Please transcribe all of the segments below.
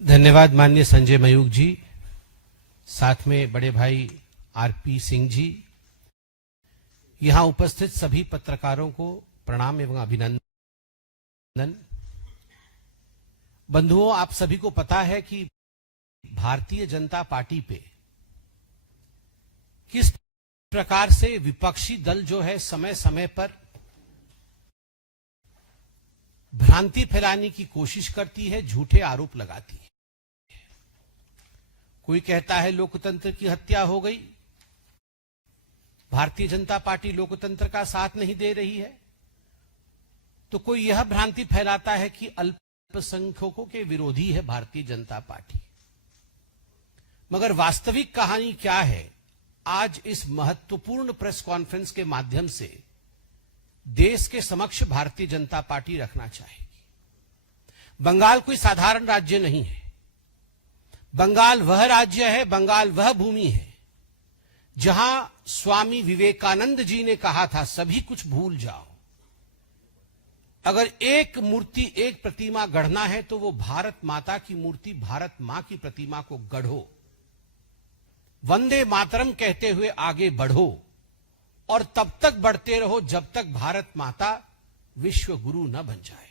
धन्यवाद माननीय संजय मयूख जी, साथ में बड़े भाई आरपी सिंह जी, यहां उपस्थित सभी पत्रकारों को प्रणाम एवं अभिनंदन। बंधुओं, आप सभी को पता है कि भारतीय जनता पार्टी पे किस प्रकार से विपक्षी दल जो है समय समय पर भ्रांति फैलाने की कोशिश करती है, झूठे आरोप लगाती है। कोई कहता है लोकतंत्र की हत्या हो गई, भारतीय जनता पार्टी लोकतंत्र का साथ नहीं दे रही है, तो कोई यह भ्रांति फैलाता है कि अल्पसंख्यकों के विरोधी है भारतीय जनता पार्टी। मगर वास्तविक कहानी क्या है, आज इस महत्वपूर्ण प्रेस कॉन्फ्रेंस के माध्यम से देश के समक्ष भारतीय जनता पार्टी रखना चाहेगी। बंगाल कोई साधारण राज्य नहीं है। बंगाल वह राज्य है, बंगाल वह भूमि है जहां स्वामी विवेकानंद जी ने कहा था सभी कुछ भूल जाओ। अगर एक मूर्ति, एक प्रतिमा गढ़ना है तो वो भारत माता की मूर्ति, भारत मां की प्रतिमा को गढ़ो, वंदे मातरम कहते हुए आगे बढ़ो और तब तक बढ़ते रहो जब तक भारत माता विश्व गुरु न बन जाए।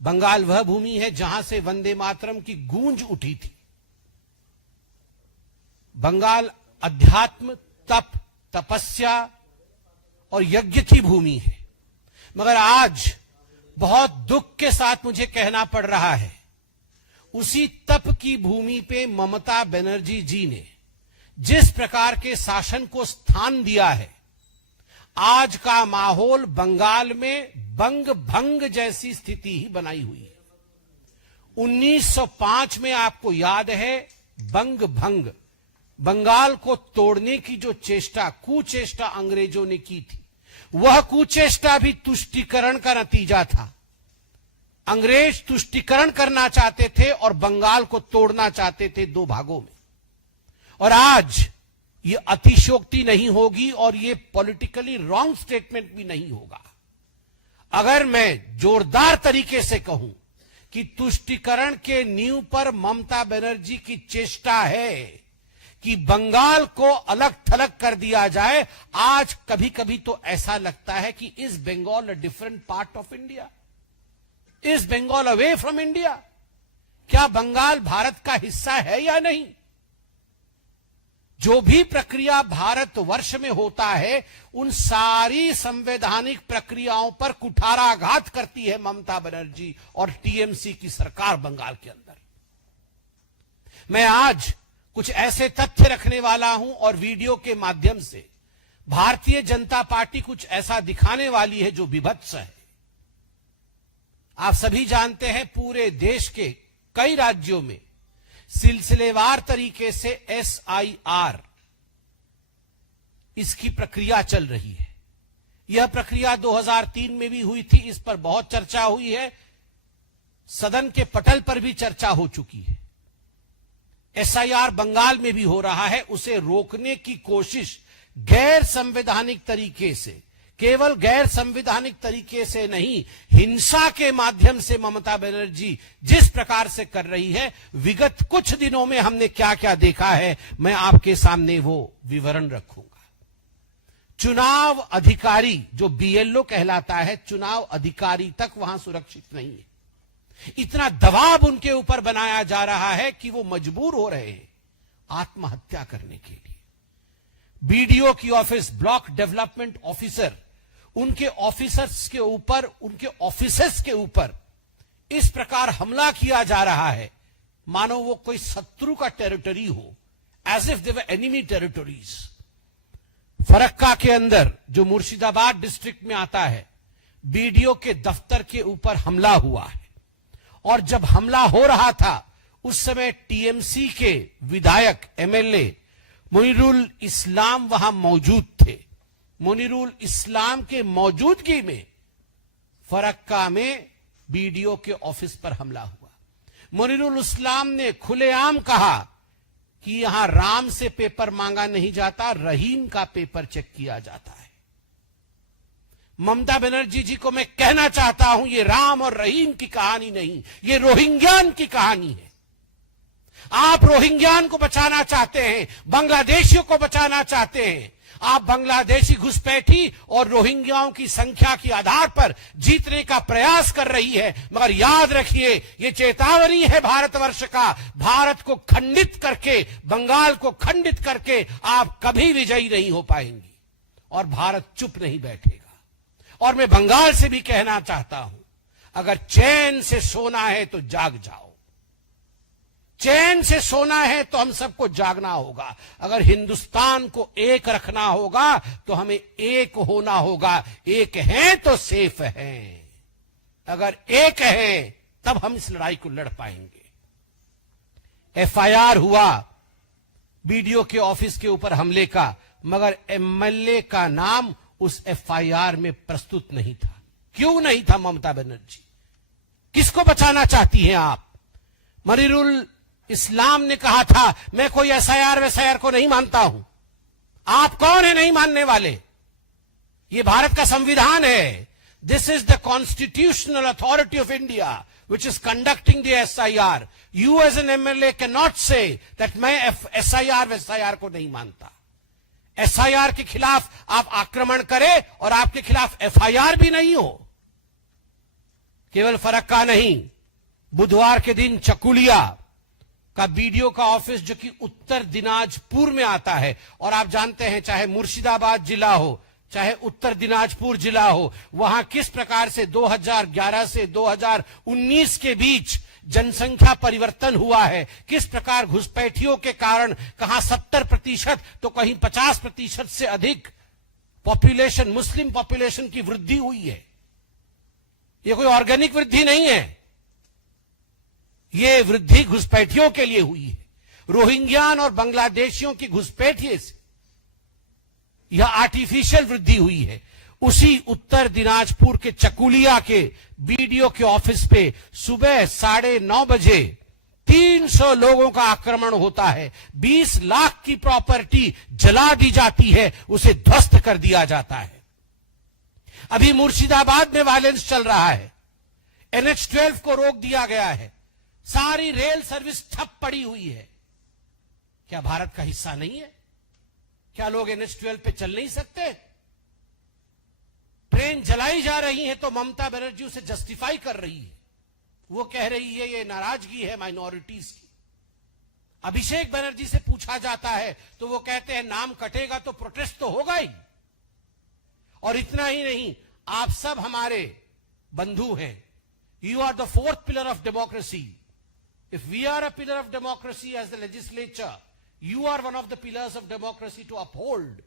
बंगाल वह भूमि है जहां से वंदे मातरम की गूंज उठी थी। बंगाल अध्यात्म, तप, तपस्या और यज्ञ की भूमि है। मगर आज बहुत दुख के साथ मुझे कहना पड़ रहा है, उसी तप की भूमि पे ममता बनर्जी जी ने जिस प्रकार के शासन को स्थान दिया है, आज का माहौल बंगाल में बंग भंग जैसी स्थिति ही बनाई हुई है। 1905 में आपको याद है, बंग भंग, बंगाल को तोड़ने की जो चेष्टा, कुचेष्टा अंग्रेजों ने की थी, वह कुचेष्टा भी तुष्टीकरण का नतीजा था। अंग्रेज तुष्टीकरण करना चाहते थे और बंगाल को तोड़ना चाहते थे दो भागों में। और आज ये अतिशयोक्ति नहीं होगी और ये पॉलिटिकली रॉन्ग स्टेटमेंट भी नहीं होगा अगर मैं जोरदार तरीके से कहूं कि तुष्टीकरण के नींव पर ममता बनर्जी की चेष्टा है कि बंगाल को अलग थलग कर दिया जाए। आज कभी कभी तो ऐसा लगता है कि is Bengal a different part of India, is Bengal away from India? क्या बंगाल भारत का हिस्सा है या नहीं? जो भी प्रक्रिया भारतवर्ष में होता है, उन सारी संवैधानिक प्रक्रियाओं पर कुठाराघात करती है ममता बनर्जी और टीएमसी की सरकार बंगाल के अंदर। मैं आज कुछ ऐसे तथ्य रखने वाला हूं और वीडियो के माध्यम से भारतीय जनता पार्टी कुछ ऐसा दिखाने वाली है जो विभत्स है। आप सभी जानते हैं, पूरे देश के कई राज्यों में सिलसिलेवार तरीके से SIR इसकी प्रक्रिया चल रही है। यह प्रक्रिया 2003 में भी हुई थी, इस पर बहुत चर्चा हुई है, सदन के पटल पर भी चर्चा हो चुकी है। SIR बंगाल में भी हो रहा है। उसे रोकने की कोशिश गैर संवैधानिक तरीके से, केवल गैर संवैधानिक तरीके से नहीं, हिंसा के माध्यम से ममता बनर्जी जिस प्रकार से कर रही है, विगत कुछ दिनों में हमने क्या क्या देखा है, मैं आपके सामने वो विवरण रखूंगा। चुनाव अधिकारी जो BLO कहलाता है, चुनाव अधिकारी तक वहां सुरक्षित नहीं है। इतना दबाव उनके ऊपर बनाया जा रहा है कि वो मजबूर हो रहे हैं आत्महत्या करने के लिए। BDO की ऑफिस, ब्लॉक डेवलपमेंट ऑफिसर, उनके ऑफिसर्स के ऊपर, उनके ऑफिसेस के ऊपर इस प्रकार हमला किया जा रहा है मानो वो कोई शत्रु का टेरिटरी हो, as if they were enemy territories. Farakka के अंदर, जो मुर्शिदाबाद डिस्ट्रिक्ट में आता है, BDO के दफ्तर के ऊपर हमला हुआ है। और जब हमला हो रहा था उस समय TMC के विधायक MLA मुनीरुल इस्लाम वहां मौजूद थे। मुनीरुल इस्लाम के मौजूदगी में फरक्का में BDO के ऑफिस पर हमला हुआ। मुनीरुल इस्लाम ने खुलेआम कहा कि यहां राम से पेपर मांगा नहीं जाता, रहीम का पेपर चेक किया जाता है। ममता बनर्जी जी को मैं कहना चाहता हूं, ये राम और रहीम की कहानी नहीं, ये रोहिंग्यान की कहानी है। आप रोहिंग्यान को बचाना चाहते हैं, बांग्लादेशियों को बचाना चाहते हैं। आप बांग्लादेशी घुसपैठी और रोहिंग्याओं की संख्या के आधार पर जीतने का प्रयास कर रही है, मगर याद रखिए ये चेतावनी है भारतवर्ष का। भारत को खंडित करके, बंगाल को खंडित करके आप कभी विजयी नहीं हो पाएंगी और भारत चुप नहीं बैठेगा। और मैं बंगाल से भी कहना चाहता हूं, अगर चैन से सोना है तो जाग जाओ। चैन से सोना है तो हम सबको जागना होगा। अगर हिंदुस्तान को एक रखना होगा तो हमें एक होना होगा। एक हैं तो सेफ हैं। अगर एक है तब हम इस लड़ाई को लड़ पाएंगे। एफआईआर हुआ बीडीओ के ऑफिस के ऊपर हमले का, मगर एमएलए का नाम उस एफआईआर में प्रस्तुत नहीं था। क्यों नहीं था ममता बनर्जी? किसको बचाना चाहती हैं आप? मरीरुल इस्लाम ने कहा था मैं कोई एसआईआर को नहीं मानता हूं। आप कौन है नहीं मानने वाले? ये भारत का संविधान है। This is the constitutional authority of India which is conducting the SIR. You as an MLA cannot say that मैं SIR को नहीं मानता। SIR के खिलाफ आप आक्रमण करें और आपके खिलाफ FIR भी नहीं हो। केवल फर्क का नहीं, बुधवार के दिन चकुलिया का बीडीओ का ऑफिस जो कि उत्तर दिनाजपुर में आता है, और आप जानते हैं चाहे मुर्शिदाबाद जिला हो चाहे उत्तर दिनाजपुर जिला हो, वहां किस प्रकार से 2011 से 2019 के बीच जनसंख्या परिवर्तन हुआ है, किस प्रकार घुसपैठियों के कारण कहां 70% तो कहीं 50% से अधिक पॉपुलेशन, मुस्लिम पॉपुलेशन की वृद्धि हुई है। यह कोई ऑर्गेनिक वृद्धि नहीं है, यह वृद्धि घुसपैठियों के लिए हुई है। रोहिंग्यान और बांग्लादेशियों की घुसपैठिए से यह आर्टिफिशियल वृद्धि हुई है। उसी उत्तर दिनाजपुर के चकुलिया के बीडीओ के ऑफिस पे सुबह 9:30 बजे 300 लोगों का आक्रमण होता है। 20 लाख की प्रॉपर्टी जला दी जाती है, उसे ध्वस्त कर दिया जाता है। अभी मुर्शिदाबाद में वायलेंस चल रहा है, NH-12 को रोक दिया गया है, सारी रेल सर्विस ठप पड़ी हुई है। क्या भारत का हिस्सा नहीं है? क्या लोग NH-12 पे चल नहीं सकते? ट्रेन जलाई जा रही है तो ममता बनर्जी उसे जस्टिफाई कर रही है। वो कह रही है ये नाराजगी है माइनॉरिटीज की। अभिषेक बनर्जी से पूछा जाता है तो वो कहते हैं नाम कटेगा तो प्रोटेस्ट तो होगा ही। और इतना ही नहीं, आप सब हमारे बंधु हैं। You are the fourth pillar of democracy. If we are a pillar of democracy as the legislature, you are one of the pillars of democracy to uphold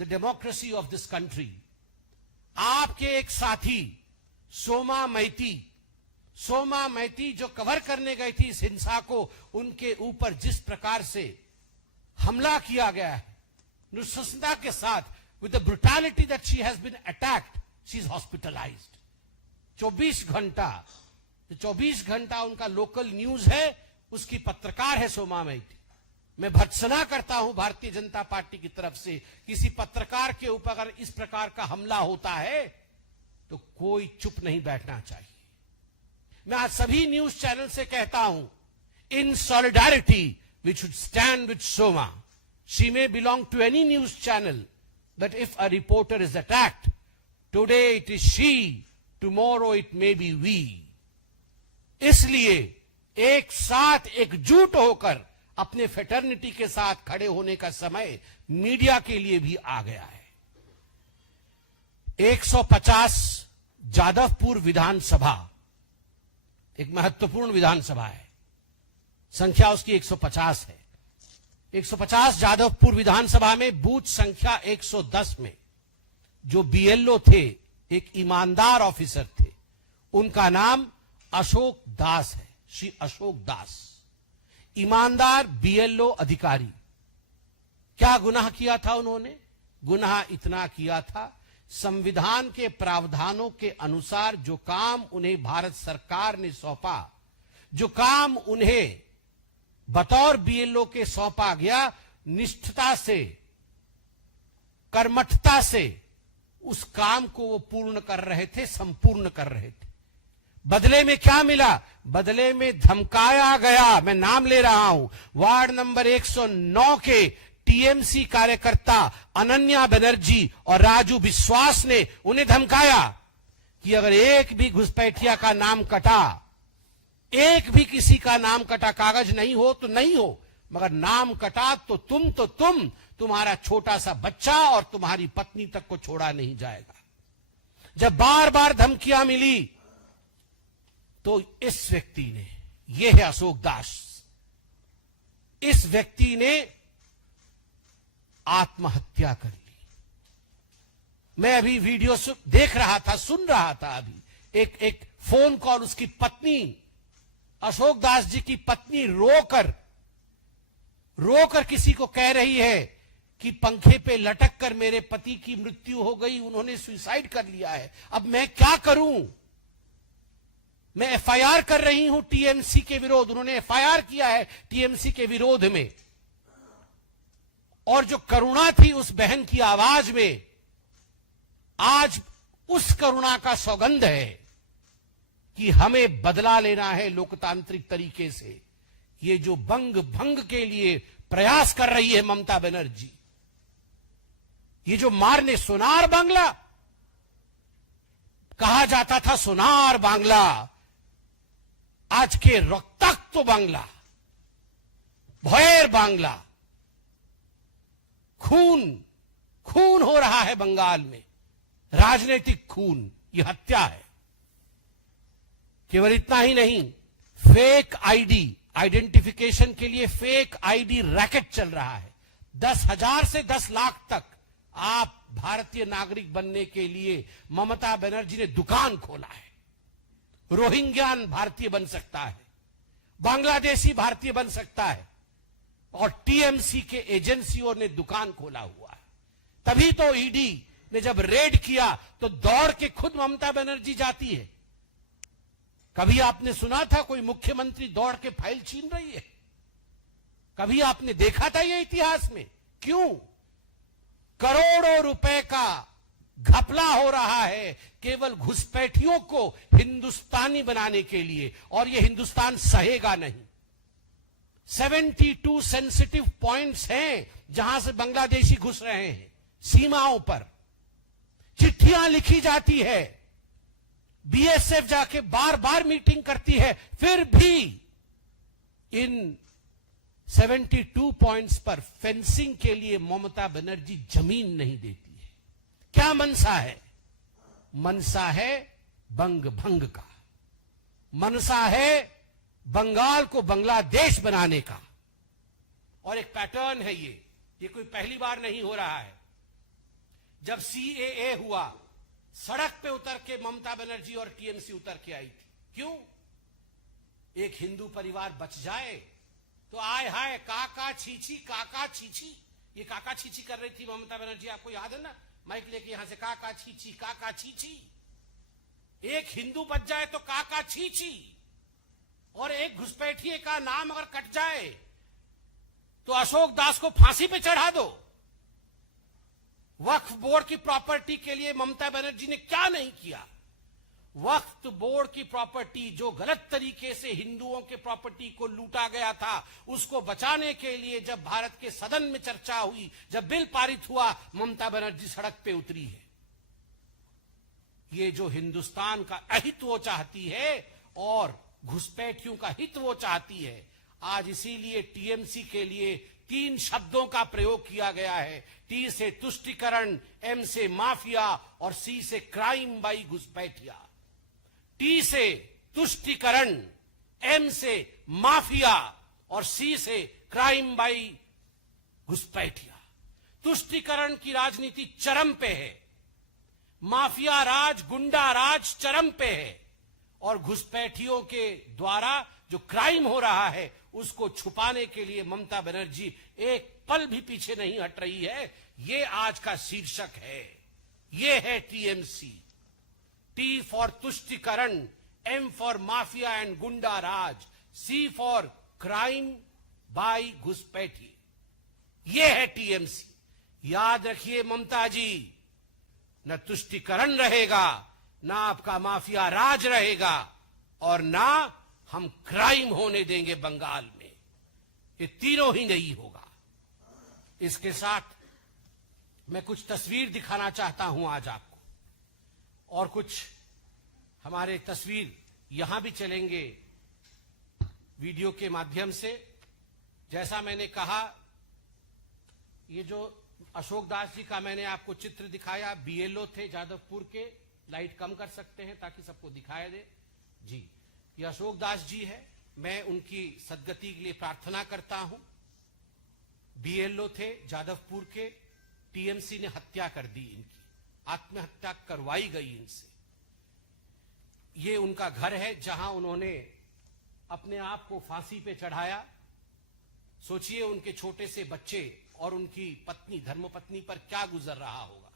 the democracy of this country. आपके एक साथी सोमा मैती जो cover करने गई थी इस हिंसा को, उनके ऊपर जिस प्रकार से हमला किया गया है नृशंसता के साथ, with the brutality that she has been attacked, she is hospitalized. 24 घंटा उनका लोकल न्यूज है, उसकी पत्रकार है सोमा मैती। मैं भर्त्सना करता हूं भारतीय जनता पार्टी की तरफ से, किसी पत्रकार के ऊपर अगर इस प्रकार का हमला होता है तो कोई चुप नहीं बैठना चाहिए। मैं आज सभी न्यूज चैनल से कहता हूं, in solidarity we should stand with Soma. She may belong to any news channel, but if a reporter is attacked, today it is she, tomorrow it may be we. इसलिए एक साथ एकजुट होकर अपने फेटर्निटी के साथ खड़े होने का समय मीडिया के लिए भी आ गया है। 150 जादवपुर विधानसभा एक महत्वपूर्ण विधानसभा है, संख्या उसकी 150 है। 150 जादवपुर विधानसभा में बूथ संख्या 110 में जो बीएलओ थे, एक ईमानदार ऑफिसर थे, उनका नाम अशोक दास है, श्री अशोक दास। ईमानदार बीएलओ अधिकारी। क्या गुनाह किया था उन्होंने? गुनाह इतना किया था, संविधान के प्रावधानों के अनुसार जो काम उन्हें भारत सरकार ने सौंपा, जो काम उन्हें बतौर बीएलओ के सौंपा गया, निष्ठता से, कर्मठता से उस काम को वो पूर्ण कर रहे थे, संपूर्ण कर रहे थे। बदले में क्या मिला? बदले में धमकाया गया। मैं नाम ले रहा हूं, वार्ड नंबर 109 के टीएमसी कार्यकर्ता अनन्या बनर्जी और राजू विश्वास ने उन्हें धमकाया कि अगर एक भी घुसपैठिया का नाम कटा, एक भी किसी का नाम कटा, कागज नहीं हो तो नहीं हो, मगर नाम कटा तो तुम तुम्हारा छोटा सा बच्चा और तुम्हारी पत्नी तक को छोड़ा नहीं जाएगा। जब बार बार धमकियां मिली तो इस व्यक्ति ने, यह है अशोक दास, इस व्यक्ति ने आत्महत्या कर ली। मैं अभी वीडियो देख रहा था, सुन रहा था। अभी एक फोन कॉल, उसकी पत्नी, अशोक दास जी की पत्नी रोकर किसी को कह रही है कि पंखे पे लटक कर मेरे पति की मृत्यु हो गई, उन्होंने सुसाइड कर लिया है, अब मैं क्या करूं? मैं एफआईआर कर रही हूं टीएमसी के विरोध। उन्होंने एफआईआर किया है टीएमसी के विरोध में। और जो करुणा थी उस बहन की आवाज में, आज उस करुणा का सौगंध है कि हमें बदला लेना है लोकतांत्रिक तरीके से। ये जो बंग भंग के लिए प्रयास कर रही है ममता बनर्जी, ये जो मारने, सोनार बांग्ला कहा जाता था, सोनार बांग्ला, आज के रक्ताक्त बांग्ला, भैर बांग्ला, खून हो रहा है बंगाल में, राजनीतिक खून, यह हत्या है। केवल इतना ही नहीं, फेक आईडी, आइडेंटिफिकेशन के लिए फेक आईडी रैकेट चल रहा है। 10,000 से 10 लाख तक आप भारतीय नागरिक बनने के लिए ममता बनर्जी ने दुकान खोला है। रोहिंग्यान भारतीय बन सकता है, बांग्लादेशी भारतीय बन सकता है, और टीएमसी के एजेंसियों ने दुकान खोला हुआ है। तभी तो ईडी ने जब रेड किया तो दौड़ के खुद ममता बनर्जी जाती है। कभी आपने सुना था कोई मुख्यमंत्री दौड़ के फाइल छीन रही है? कभी आपने देखा था ये इतिहास में? क्यों? करोड़ों रुपए का घपला हो रहा है केवल घुसपैठियों को हिंदुस्तानी बनाने के लिए, और यह हिंदुस्तान सहेगा नहीं। 72 सेंसिटिव पॉइंट्स हैं जहां से बांग्लादेशी घुस रहे हैं, सीमाओं पर चिट्ठियां लिखी जाती है, बीएसएफ जाके बार बार मीटिंग करती है, फिर भी इन 72 पॉइंट्स पर फेंसिंग के लिए ममता बनर्जी जमीन नहीं देती है। क्या मनसा है? मनसा है बंग भंग का, मनसा है बंगाल को बांग्लादेश बनाने का। और एक पैटर्न है ये कोई पहली बार नहीं हो रहा है। जब सीएए हुआ, सड़क पे उतर के ममता बनर्जी और टीएमसी उतर के आई थी। क्यों? एक हिंदू परिवार बच जाए तो आय हाय काका छीछी, काका छीछी। ये काका छीछी कर रही थी ममता बनर्जी, आपको याद है ना? माइक लेके यहां से काका छीछी, काका छीछी। एक हिंदू बच जाए तो काका छीछी, और एक घुसपैठिए का नाम अगर कट जाए तो अशोक दास को फांसी पे चढ़ा दो। वक्फ बोर्ड की प्रॉपर्टी के लिए ममता बनर्जी ने क्या नहीं किया? वक्फ बोर्ड की प्रॉपर्टी जो गलत तरीके से हिंदुओं के प्रॉपर्टी को लूटा गया था, उसको बचाने के लिए जब भारत के सदन में चर्चा हुई, जब बिल पारित हुआ, ममता बनर्जी सड़क पे उतरी है। ये जो हिंदुस्तान का अहित वो चाहती है और घुसपैठियों का हित वो चाहती है। आज इसीलिए टीएमसी के लिए 3 शब्दों का प्रयोग किया गया है। टी से तुष्टिकरण, एम से माफिया और सी से क्राइम बाई घुसपैठिया। टी से तुष्टिकरण, एम से माफिया और सी से क्राइम बाई घुसपैठिया। तुष्टिकरण की राजनीति चरम पे है, माफिया राज, गुंडा राज चरम पे है, और घुसपैठियों के द्वारा जो क्राइम हो रहा है उसको छुपाने के लिए ममता बनर्जी एक पल भी पीछे नहीं हट रही है। ये आज का शीर्षक है, ये है टीएमसी। टी फॉर तुष्टिकरण, एम फॉर माफिया एंड गुंडा राज, सी फॉर क्राइम बाई घुसपैठी। ये है टीएमसी। याद रखिए ममता जी, न तुष्टिकरण रहेगा, ना आपका माफिया राज रहेगा, और ना हम क्राइम होने देंगे बंगाल में। ये तीनों ही नहीं होगा। इसके साथ मैं कुछ तस्वीर दिखाना चाहता हूं आज आपको, और कुछ हमारे तस्वीर यहां भी चलेंगे वीडियो के माध्यम से। जैसा मैंने कहा, ये जो अशोक दास जी का मैंने आपको चित्र दिखाया, बीएलओ थे जादवपुर के। लाइट कम कर सकते हैं ताकि सबको दिखाई दे जी। ये अशोक दास जी है, मैं उनकी सद्गति के लिए प्रार्थना करता हूं। बीएलओ थे जादवपुर के, टीएमसी ने हत्या कर दी इनकी, आत्महत्या करवाई गई इनसे। ये उनका घर है जहां उन्होंने अपने आप को फांसी पे चढ़ाया। सोचिए उनके छोटे से बच्चे और उनकी पत्नी, धर्मपत्नी पर क्या गुजर रहा होगा।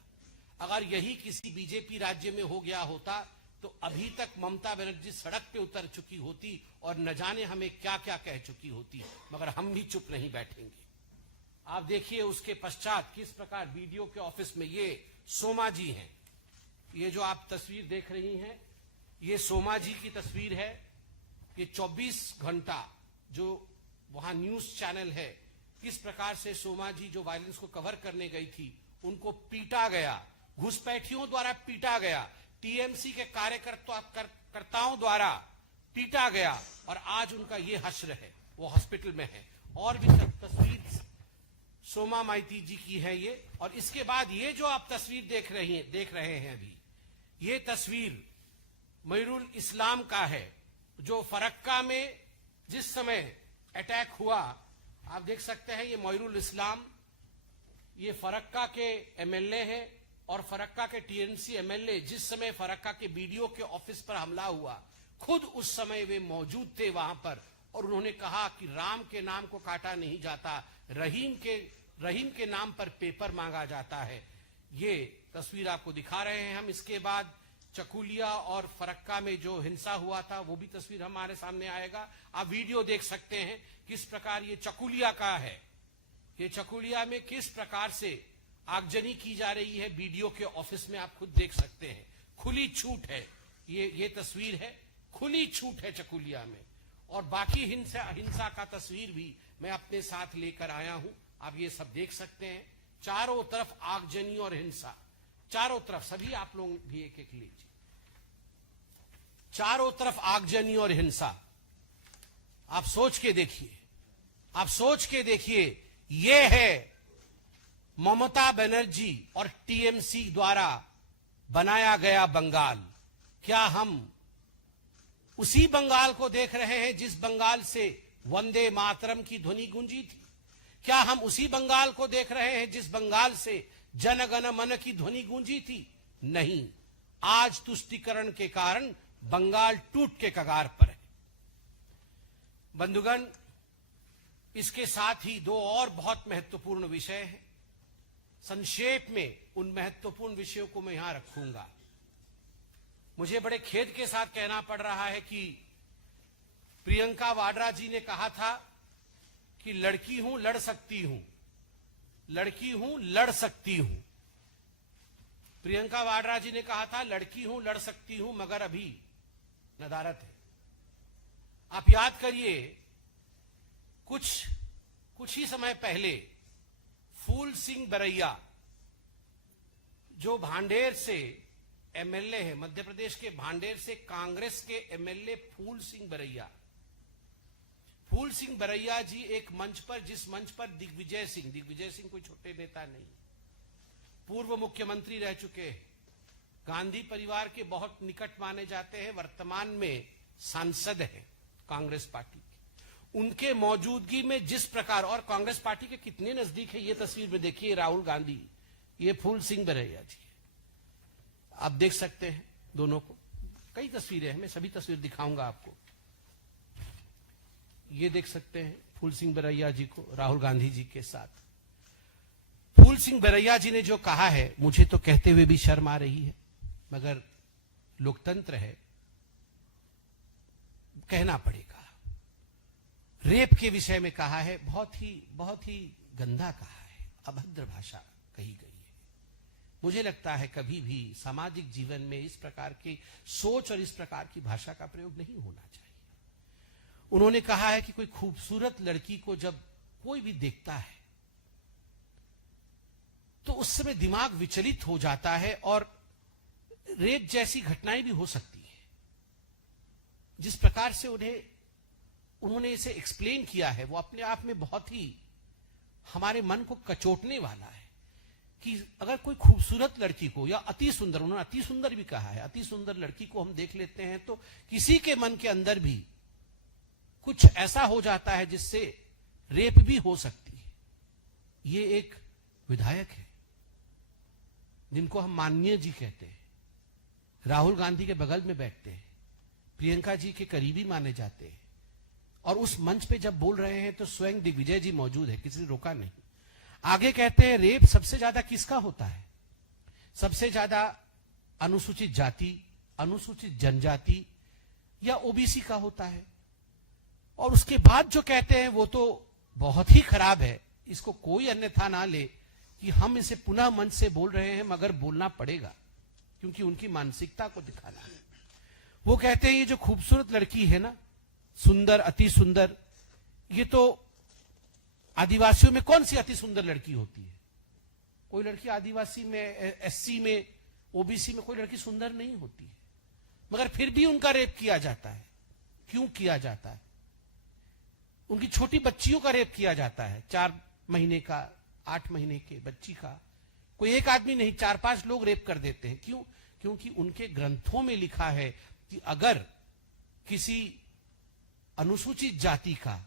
अगर यही किसी बीजेपी राज्य में हो गया होता तो अभी तक ममता बनर्जी सड़क पे उतर चुकी होती और न जाने हमें क्या क्या कह चुकी होती, मगर हम भी चुप नहीं बैठेंगे। आप देखिए उसके पश्चात किस प्रकार वीडियो के ऑफिस में, ये सोमा जी हैं। ये जो आप तस्वीर देख रही हैं, ये सोमा जी की तस्वीर है। ये 24 घंटा जो वहां न्यूज चैनल है, किस प्रकार से सोमा जी जो वायलेंस को कवर करने गई थी, उनको पीटा गया, घुसपैठियों द्वारा पीटा गया, टीएमसी के कार्यकर्ताओं द्वारा पीटा गया, और आज उनका ये हश्र है, वो हॉस्पिटल में है। और भी तस्वीर सोमा माइती जी की है ये। और इसके बाद ये जो आप तस्वीर देख रहे हैं अभी, ये तस्वीर मयूरुल इस्लाम का है, जो फरक्का में जिस समय अटैक हुआ, आप देख सकते हैं। ये मयूरुल इस्लाम, ये फरक्का के एमएलए हैं, और फरक्का के टीएमसी एमएलए जिस समय फरक्का के बीडीओ के ऑफिस पर हमला हुआ, खुद उस समय वे मौजूद थे वहां पर, और उन्होंने कहा कि राम के नाम को काटा नहीं जाता, रहीम के नाम पर पेपर मांगा जाता है। ये तस्वीर आपको दिखा रहे हैं हम। इसके बाद चकुलिया और फरक्का में जो हिंसा हुआ था, वो भी तस्वीर हमारे सामने आएगा। आप वीडियो देख सकते हैं किस प्रकार ये चकुलिया का है। ये चकुलिया में किस प्रकार से आगजनी की जा रही है बीडीओ के ऑफिस में, आप खुद देख सकते हैं। खुली छूट है, ये तस्वीर है, खुली छूट है चकुलिया में। और बाकी हिंसा का तस्वीर भी मैं अपने साथ लेकर आया हूं, आप ये सब देख सकते हैं। चारों तरफ आगजनी और हिंसा, चारों तरफ, सभी आप लोग भी एक एक लीजिए। चारों तरफ आगजनी और हिंसा। आप सोच के देखिए, आप सोच के देखिए, ये है ममता बनर्जी और टीएमसी द्वारा बनाया गया बंगाल। क्या हम उसी बंगाल को देख रहे हैं जिस बंगाल से वंदे मातरम की ध्वनि गूंजी थी? क्या हम उसी बंगाल को देख रहे हैं जिस बंगाल से जन गण मन की ध्वनि गूंजी थी? नहीं। आज तुष्टीकरण के कारण बंगाल टूट के कगार पर है। बंधुगण, इसके साथ ही दो और बहुत महत्वपूर्ण विषय हैं। संक्षेप में उन महत्वपूर्ण विषयों को मैं यहां रखूंगा। मुझे बड़े खेद के साथ कहना पड़ रहा है कि प्रियंका वाड्रा जी ने कहा था कि लड़की हूं, लड़ सकती हूं, लड़की हूं, लड़ सकती हूं। प्रियंका वाड्रा जी ने कहा था लड़की हूं, लड़ सकती हूं, मगर अभी नदारत है। आप याद करिए, कुछ ही समय पहले फूल सिंह बरैया, जो भांडेर से एमएलए है, मध्य प्रदेश के भांडेर से कांग्रेस के एमएलए फूल सिंह बरैया जी एक मंच पर, जिस मंच पर दिग्विजय सिंह कोई छोटे नेता नहीं, पूर्व मुख्यमंत्री रह चुके हैं, गांधी परिवार के बहुत निकट माने जाते हैं, वर्तमान में सांसद हैं कांग्रेस पार्टी के, उनके मौजूदगी में जिस प्रकार, और कांग्रेस पार्टी के कितने नजदीक है ये तस्वीर में देखिए, राहुल गांधी, ये फूल सिंह बरैया जी, आप देख सकते हैं दोनों को। कई तस्वीरें हैं, मैं सभी तस्वीर दिखाऊंगा आपको। ये देख सकते हैं फूल सिंह बरैया जी को राहुल गांधी जी के साथ। फूल सिंह बरैया जी ने जो कहा है, मुझे तो कहते हुए भी शर्म आ रही है, मगर लोकतंत्र है, कहना पड़ेगा। रेप के विषय में कहा है, बहुत ही गंदा कहा है, अभद्र भाषा कही गई है। मुझे लगता है कभी भी सामाजिक जीवन में इस प्रकार की सोच और इस प्रकार की भाषा का प्रयोग नहीं होना चाहिए। उन्होंने कहा है कि कोई खूबसूरत लड़की को जब कोई भी देखता है तो उस समय दिमाग विचलित हो जाता है और रेप जैसी घटनाएं भी हो सकती है। जिस प्रकार से उन्होंने इसे एक्सप्लेन किया है वो अपने आप में बहुत ही हमारे मन को कचोटने वाला है कि अगर कोई खूबसूरत लड़की को या अति सुंदर, उन्होंने अति सुंदर भी कहा है, अति सुंदर लड़की को हम देख लेते हैं तो किसी के मन के अंदर भी कुछ ऐसा हो जाता है जिससे रेप भी हो सकती है। ये एक विधायक है जिनको हम माननीय जी कहते हैं, राहुल गांधी के बगल में बैठते हैं, प्रियंका जी के करीबी माने जाते हैं, और उस मंच पे जब बोल रहे हैं तो स्वयं दिग्विजय जी मौजूद है, किसी ने रोका नहीं। आगे कहते हैं रेप सबसे ज्यादा किसका होता है? सबसे ज्यादा अनुसूचित जाति, अनुसूचित जनजाति या ओबीसी का होता है। और उसके बाद जो कहते हैं वो तो बहुत ही खराब है, इसको कोई अन्यथा ना ले कि हम इसे पुनः मंच से बोल रहे हैं मगर बोलना पड़ेगा क्योंकि उनकी मानसिकता को दिखाना है। वो कहते हैं ये जो खूबसूरत लड़की है ना, सुंदर, अति सुंदर, ये तो आदिवासियों में कौन सी अति सुंदर लड़की होती है? कोई लड़की आदिवासी में, एससी में, ओबीसी में कोई लड़की सुंदर नहीं होती है, मगर फिर भी उनका रेप किया जाता है। क्यों किया जाता है? उनकी छोटी बच्चियों का रेप किया जाता है, 4 महीने का, 8 महीने के बच्ची का। कोई एक आदमी नहीं, 4-5 लोग रेप कर देते हैं। क्यों? क्योंकि उनके ग्रंथों में लिखा है कि अगर किसी अनुसूचित जाति का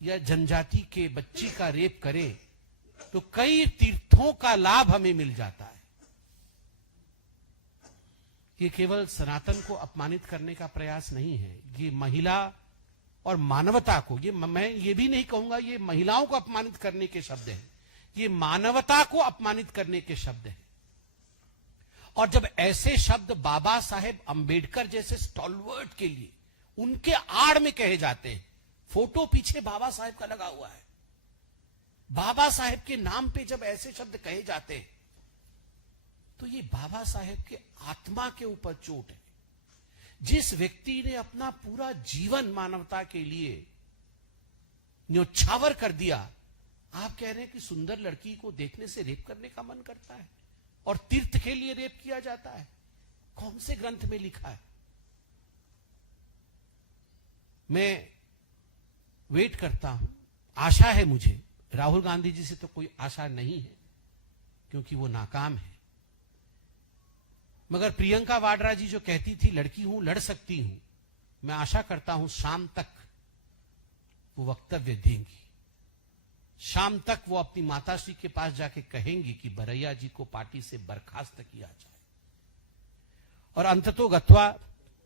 या जनजाति के बच्ची का रेप करे तो कई तीर्थों का लाभ हमें मिल जाता है। ये केवल सनातन को अपमानित करने का प्रयास नहीं है, ये महिला और मानवता को, ये मैं ये भी नहीं कहूंगा ये महिलाओं को अपमानित करने के शब्द हैं, ये मानवता को अपमानित करने के शब्द हैं। और जब ऐसे शब्द बाबा साहेब अंबेडकर जैसे स्टॉलवर्ट के लिए उनके आड़ में कहे जाते हैं, फोटो पीछे बाबा साहेब का लगा हुआ है, बाबा साहेब के नाम पे जब ऐसे शब्द कहे जाते हैं तो ये बाबा साहेब के आत्मा के ऊपर चोट है। जिस व्यक्ति ने अपना पूरा जीवन मानवता के लिए न्योछावर कर दिया, आप कह रहे हैं कि सुंदर लड़की को देखने से रेप करने का मन करता है और तीर्थ के लिए रेप किया जाता है? कौन से ग्रंथ में लिखा है? मैं वेट करता हूं, आशा है मुझे, राहुल गांधी जी से तो कोई आशा नहीं है क्योंकि वो नाकाम है, मगर प्रियंका वाड्रा जी जो कहती थी लड़की हूं, लड़ सकती हूं, मैं आशा करता हूं शाम तक वो वक्तव्य देंगी। शाम तक वो अपनी माताश्री के पास जाके कहेंगी कि भरैया जी को पार्टी से बर्खास्त किया जाए। और अंततोगत्वा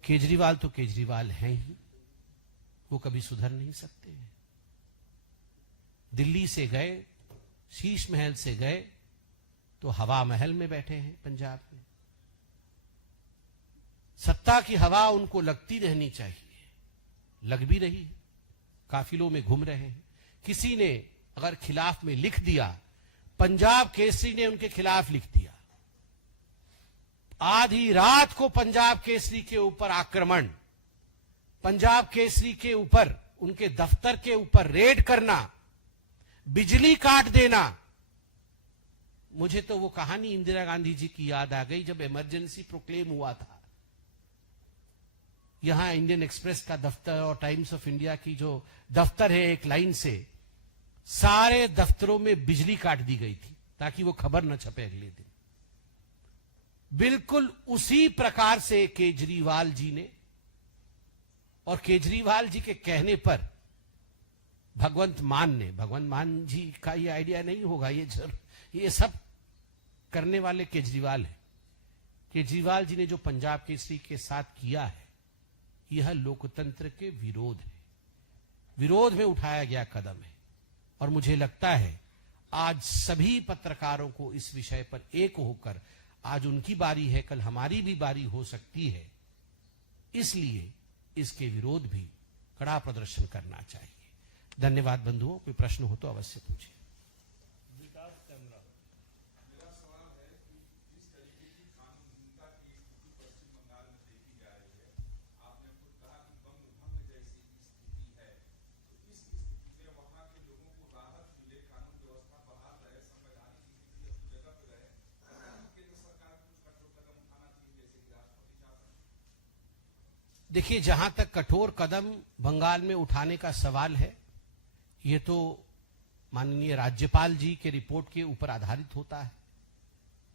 केजरीवाल तो केजरीवाल हैं ही, वो कभी सुधर नहीं सकते हैं। दिल्ली से गए, शीश महल से गए तो हवा महल में बैठे हैं पंजाब में। सत्ता की हवा उनको लगती रहनी चाहिए, लग भी रही है, काफिलों में घूम रहे हैं। किसी ने अगर खिलाफ में लिख दिया, पंजाब केसरी ने उनके खिलाफ लिख दिया, आधी रात को पंजाब केसरी के ऊपर आक्रमण, पंजाब केसरी के ऊपर, उनके दफ्तर के ऊपर रेड करना, बिजली काट देना। मुझे तो वो कहानी इंदिरा गांधी जी की याद आ गई जब इमरजेंसी प्रोक्लेम हुआ था। यहां इंडियन एक्सप्रेस का दफ्तर और टाइम्स ऑफ इंडिया की जो दफ्तर है, एक लाइन से सारे दफ्तरों में बिजली काट दी गई थी ताकि वो खबर न छपे अगले दिन। बिल्कुल उसी प्रकार से केजरीवाल जी ने, और केजरीवाल जी के कहने पर भगवंत मान ने, भगवंत मान जी का ये आइडिया नहीं होगा, ये सब करने वाले केजरीवाल है। केजरीवाल जी ने जो पंजाब केसरी के साथ किया है, यह लोकतंत्र के विरोध है, विरोध में उठाया गया कदम है। और मुझे लगता है आज सभी पत्रकारों को इस विषय पर एक होकर, आज उनकी बारी है, कल हमारी भी बारी हो सकती है, इसलिए इसके विरोध भी कड़ा प्रदर्शन करना चाहिए। धन्यवाद बंधुओं, कोई प्रश्न हो तो अवश्य पूछिए। मेरा सवाल है कि जिस देखिए, जहां तक कठोर कदम बंगाल में उठाने का सवाल है, ये तो माननीय राज्यपाल जी के रिपोर्ट के ऊपर आधारित होता है।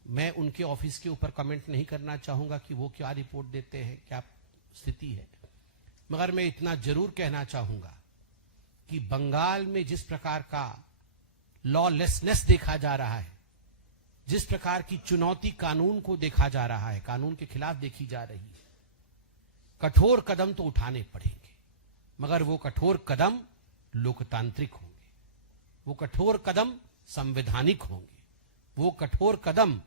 मैं उनके ऑफिस के ऊपर कमेंट नहीं करना चाहूंगा कि वो क्या रिपोर्ट देते हैं, क्या स्थिति है। मगर मैं इतना जरूर कहना चाहूंगा कि बंगाल में जिस प्रकार का लॉलेसनेस देखा जा रहा है, जिस प्रकार की चुनौती कानून को देखा जा रहा है, कानून के खिलाफ देखी जा रही है, कठोर कदम तो उठाने पड़ेंगे। मगर वो कठोर कदम लोकतांत्रिक होंगे, वो कठोर कदम संवैधानिक होंगे, वो कठोर कदम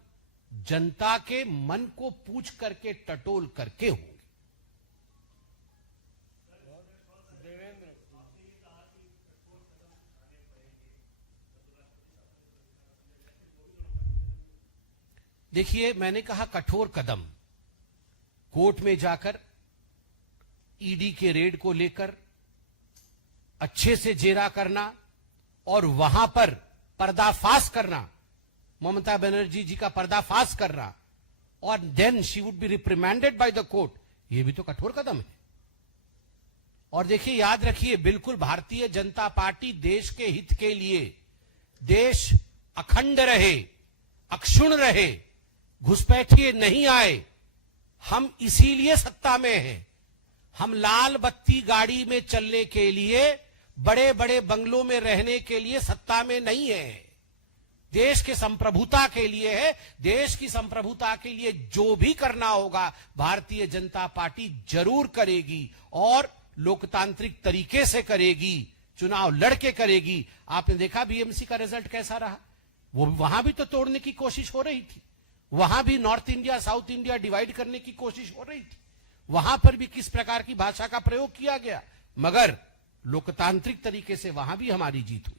जनता के मन को पूछ करके टटोल करके होंगे। देखिए, मैंने कहा कठोर कदम, कोर्ट में जाकर ईडी के रेड को लेकर अच्छे से जेरा करना और वहां पर पर्दाफाश करना, ममता बनर्जी जी का पर्दाफाश करना, और then she would be reprimanded by the court, यह भी तो कठोर कदम है। और देखिए, याद रखिए, बिल्कुल भारतीय जनता पार्टी देश के हित के लिए, देश अखंड रहे, अक्षुण्ण रहे, घुसपैठिए नहीं आए, हम इसीलिए सत्ता में हैं। हम लाल बत्ती गाड़ी में चलने के लिए, बड़े बड़े बंगलों में रहने के लिए सत्ता में नहीं है। देश के संप्रभुता के लिए है। देश की संप्रभुता के लिए जो भी करना होगा भारतीय जनता पार्टी जरूर करेगी, और लोकतांत्रिक तरीके से करेगी, चुनाव लड़के करेगी। आपने देखा बीएमसी का रिजल्ट कैसा रहा, वो वहां भी तो तोड़ने की कोशिश हो रही थी, वहां भी north India south India divide करने की कोशिश हो रही थी, वहां पर भी किस प्रकार की भाषा का प्रयोग किया गया, मगर लोकतांत्रिक तरीके से वहां भी हमारी जीत हुई।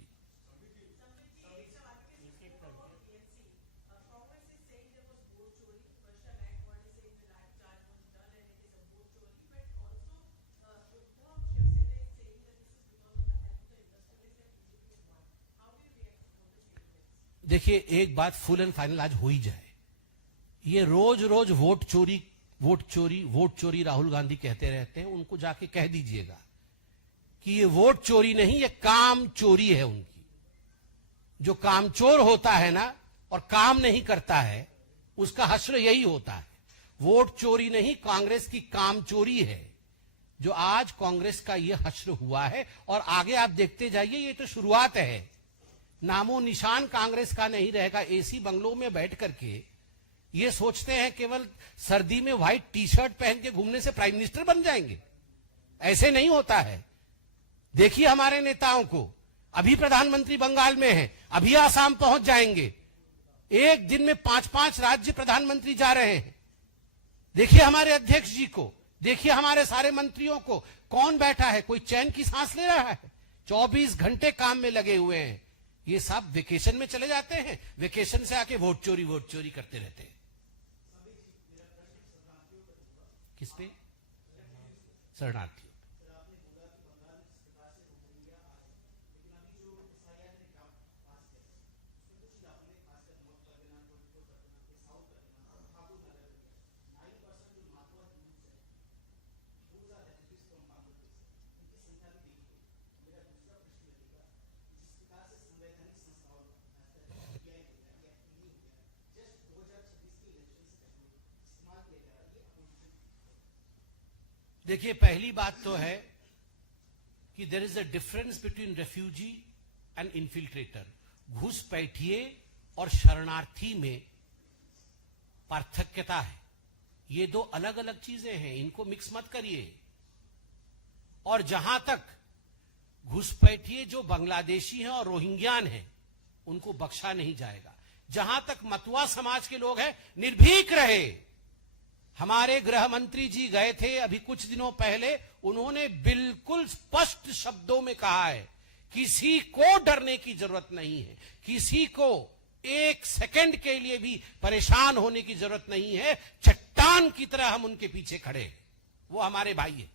देखिए, एक बात फुल एंड फाइनल आज हो ही जाए, ये रोज रोज वोट चोरी वोट चोरी वोट चोरी राहुल गांधी कहते रहते हैं, उनको जाके कह दीजिएगा कि ये वोट चोरी नहीं, ये काम चोरी है उनकी। जो कामचोर होता है ना और काम नहीं करता है, उसका हश्र यही होता है। वोट चोरी नहीं, कांग्रेस की काम चोरी है, जो आज कांग्रेस का ये हश्र हुआ है। और आगे आप देखते जाइए, ये तो शुरुआत है, नामो निशान कांग्रेस का नहीं रहेगा। एसी बंगलों में बैठ करके ये सोचते हैं केवल सर्दी में व्हाइट टी शर्ट पहन के घूमने से प्राइम मिनिस्टर बन जाएंगे, ऐसे नहीं होता है। देखिए हमारे नेताओं को, अभी प्रधानमंत्री बंगाल में है, अभी आसाम पहुंच जाएंगे, एक दिन में 5-5 राज्य प्रधानमंत्री जा रहे हैं। देखिए हमारे अध्यक्ष जी को, देखिए हमारे सारे मंत्रियों को, कौन बैठा है, कोई चैन की सांस ले रहा है? 24 घंटे काम में लगे हुए हैं। ये सब वेकेशन में चले जाते हैं, वेकेशन से आके वोट चोरी करते रहते हैं। किस पे? शरणार्थी। देखिए, पहली बात तो है कि there is a difference between refugee and infiltrator. घुसपैठिए और शरणार्थी में पार्थक्यता है, ये दो अलग अलग चीजें हैं, इनको मिक्स मत करिए। और जहां तक घुसपैठिए जो बांग्लादेशी हैं और रोहिंग्यान हैं, उनको बख्शा नहीं जाएगा। जहां तक मतुआ समाज के लोग हैं, निर्भीक रहे। हमारे गृह मंत्री जी गए थे अभी कुछ दिनों पहले, उन्होंने बिल्कुल स्पष्ट शब्दों में कहा है, किसी को डरने की जरूरत नहीं है, किसी को एक सेकंड के लिए भी परेशान होने की जरूरत नहीं है। चट्टान की तरह हम उनके पीछे खड़े हैं, वो हमारे भाई हैं।